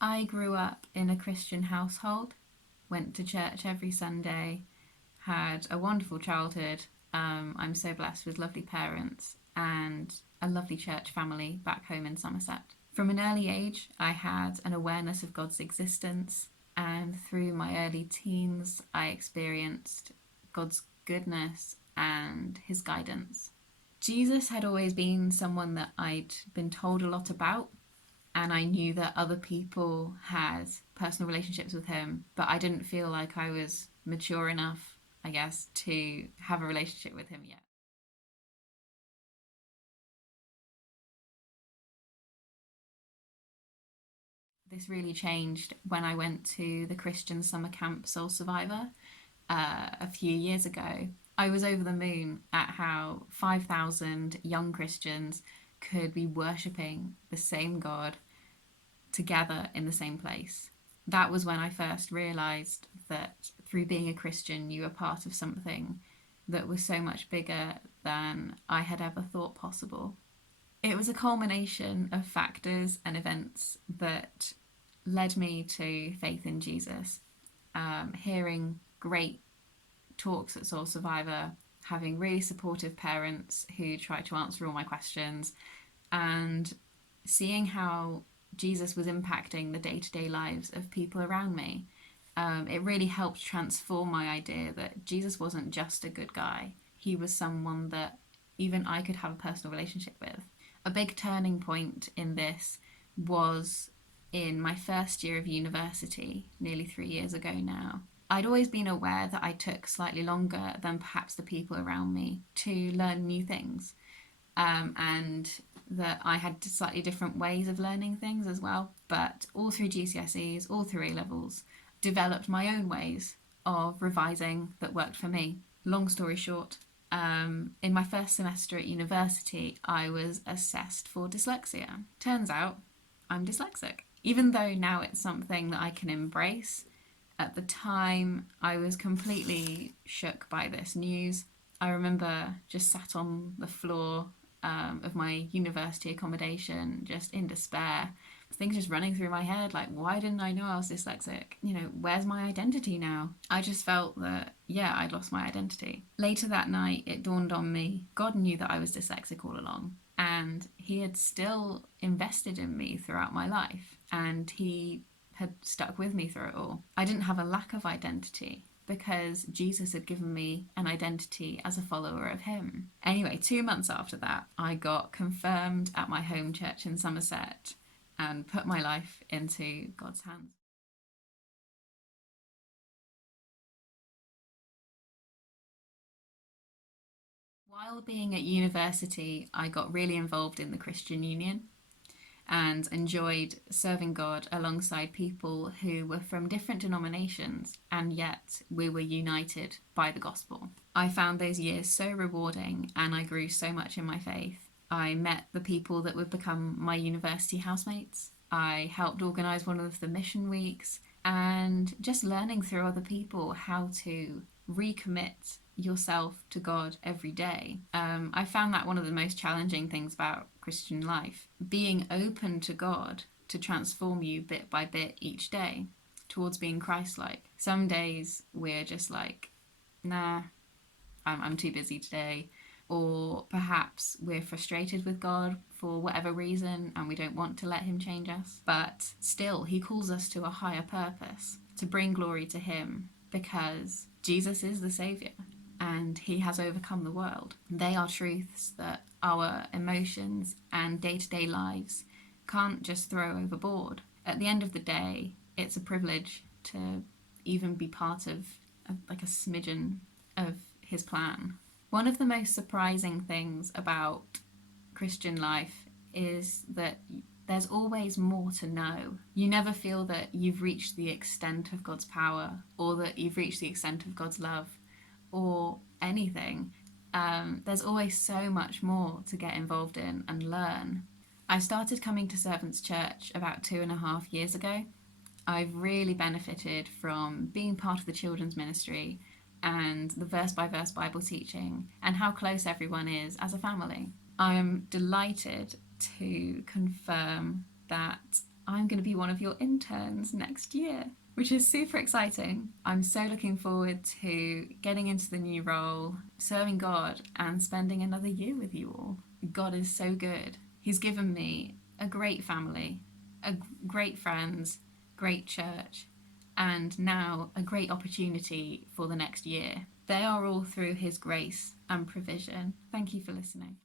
I grew up in a Christian household, went to church every Sunday, had a wonderful childhood. I'm so blessed with lovely parents and a lovely church family back home in Somerset. From an early age, I had an awareness of God's existence, and through my early teens, I experienced God's goodness and His guidance. Jesus had always been someone that I'd been told a lot about, and I knew that other people had personal relationships with him, but I didn't feel like I was mature enough, I guess, to have a relationship with him yet. This really changed when I went to the Christian summer camp Soul Survivor a few years ago. I was over the moon at how 5,000 young Christians could be worshipping the same God together in the same place. That was when I first realised that through being a Christian, you were part of something that was so much bigger than I had ever thought possible. It was a culmination of factors and events that led me to faith in Jesus. Hearing great talks at Soul Survivor, having really supportive parents who tried to answer all my questions, and seeing how Jesus was impacting the day to day lives of people around me. It really helped transform my idea that Jesus wasn't just a good guy, he was someone that even I could have a personal relationship with. A big turning point in this was in my first year of university, nearly 3 years ago now. I'd always been aware that I took slightly longer than perhaps the people around me to learn new things, and that I had slightly different ways of learning things as well. But all through GCSEs, all through A levels, developed my own ways of revising that worked for me. Long story short, in my first semester at university, I was assessed for dyslexia. Turns out I'm dyslexic. Even though now it's something that I can embrace, at the time I was completely shook by this news. I remember just sat on the floor of my university accommodation, just in despair. Things just running through my head like, why didn't I know I was dyslexic? Where's my identity now? I just felt that, yeah, I'd lost my identity. Later that night, it dawned on me God knew that I was dyslexic all along, and He had still invested in me throughout my life, and He had stuck with me through it all. I didn't have a lack of identity because Jesus had given me an identity as a follower of Him. Anyway, 2 months after that, I got confirmed at my home church in Somerset and put my life into God's hands. While being at university, I got really involved in the Christian Union and enjoyed serving God alongside people who were from different denominations, and yet we were united by the gospel. I found those years so rewarding, and I grew so much in my faith. I met the people that would become my university housemates. I helped organise one of the mission weeks, and just learning through other people how to recommit yourself to God every day. I found that one of the most challenging things about Christian life, being open to God to transform you bit by bit each day towards being Christ-like. Some days we're just like, nah, I'm too busy today. Or perhaps we're frustrated with God for whatever reason and we don't want to let Him change us. But still, He calls us to a higher purpose, to bring glory to Him, because Jesus is the Saviour and He has overcome the world. They are truths that our emotions and day-to-day lives can't just throw overboard. At the end of the day, it's a privilege to even be part of like a smidgen of His plan. One of the most surprising things about Christian life is that there's always more to know. You never feel that you've reached the extent of God's power or that you've reached the extent of God's love or anything. There's always so much more to get involved in and learn. I started coming to Servants Church about 2.5 years ago. I've really benefited from being part of the children's ministry and the verse by verse Bible teaching and how close everyone is as a family. I am delighted to confirm that I'm going to be one of your interns next year, which is super exciting. I'm so looking forward to getting into the new role, serving God, and spending another year with you all. God is so good. He's given me a great family, great friends, great church, and now a great opportunity for the next year. They are all through His grace and provision. Thank you for listening.